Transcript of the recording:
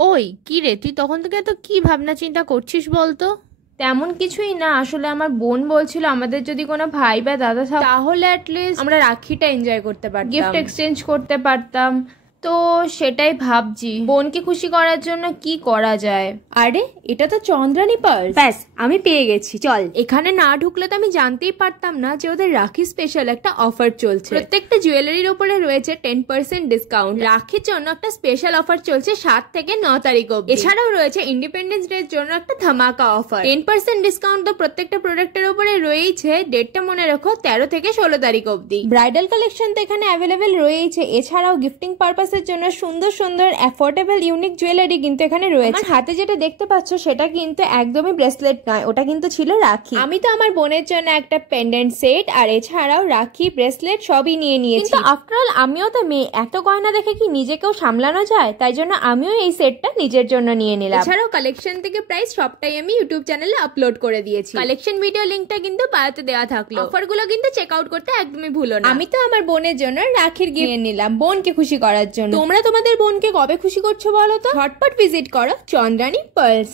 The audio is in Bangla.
ওই কি রে, তুই তখন থেকে এত কি ভাবনা চিন্তা করছিস বলতো? তেমন কিছুই না, আসলে আমার বোন বলছিল আমাদের যদি কোনো ভাই বা দাদা থাকে তাহলে অ্যাটলিস্ট আমরা রাখিটা এনজয় করতে পারতাম, গিফট এক্সচেঞ্জ করতে পারতাম। তো সেটাই ভাবছি বোনকে খুশি করার জন্য কি করা যায়। আরে এটা তো চন্দ্রানী পার্স। ব্যাস আমি পেয়ে গেছি, চল। এখানে না ঢুকলে তো আমি জানতেই পারতাম না যে ওদের রাখি স্পেশাল একটা অফার চলছে। প্রত্যেকটা জুয়েলারির উপরে রয়েছে 10% ডিসকাউন্ট। রাখির জন্য একটা স্পেশাল অফার চলছে 7 থেকে 9 তারিখ অবধি। এছাড়াও রয়েছে ইন্ডিপেন্ডেন্স ডে এর জন্য একটা ধামাকা অফার। 10% ডিসকাউন্ট তো প্রত্যেকটা প্রোডাক্টের উপরে রয়েছে। ডেটটা মনে রাখো 13 থেকে 16 তারিখ অবধি। ব্রাইডাল কালেকশন তো এখানে অ্যাভেলেবেল রয়েছে। এছাড়াও গিফটিং পারপাসের জন্য সুন্দর সুন্দর অ্যাফোর্ডেবল ইউনিক জুয়েলারি কিন্তু এখানে রয়েছে। আমার হাতে যেটা দেখতে পাচ্ছ সেটা কিন্তু একদমই ব্রেসলেট নয়, ওটা কিন্তু ছিল রাখি। আমি তো আমার বোনের জন্য একটা পেন্ডেন্ট সেট আর এছাড়াও রাখি, ব্রেসলেট সবই নিয়ে নিয়েছি। কিন্তু আফটার অল আমিও তো মেয়ে, এত গয়না দেখে কি নিজেকেও সামলানো যায়? তাই জন্য আমিও এই সেটটা নিজের জন্য নিয়ে নিলাম। এছাড়াও কালেকশন থেকে প্রাইস সবটাই আমি ইউটিউব চ্যানেলে আপলোড করে দিয়েছি। কালেকশন ভিডিও লিংকটা কিন্তু বায়োতে দেওয়া থাকলো। অফারগুলো কিন্তু চেক আউট করতে একদমই ভুলো না। আমি তো আমার বোনের জন্য রাখির গিফট নিলাম, বোনকে খুশি করার জন্য। তোমরা তোমাদের বোনকে কবে খুশি করছো বলো তো? ঝটপট ভিজিট করো চন্দ্রানী পার্লস।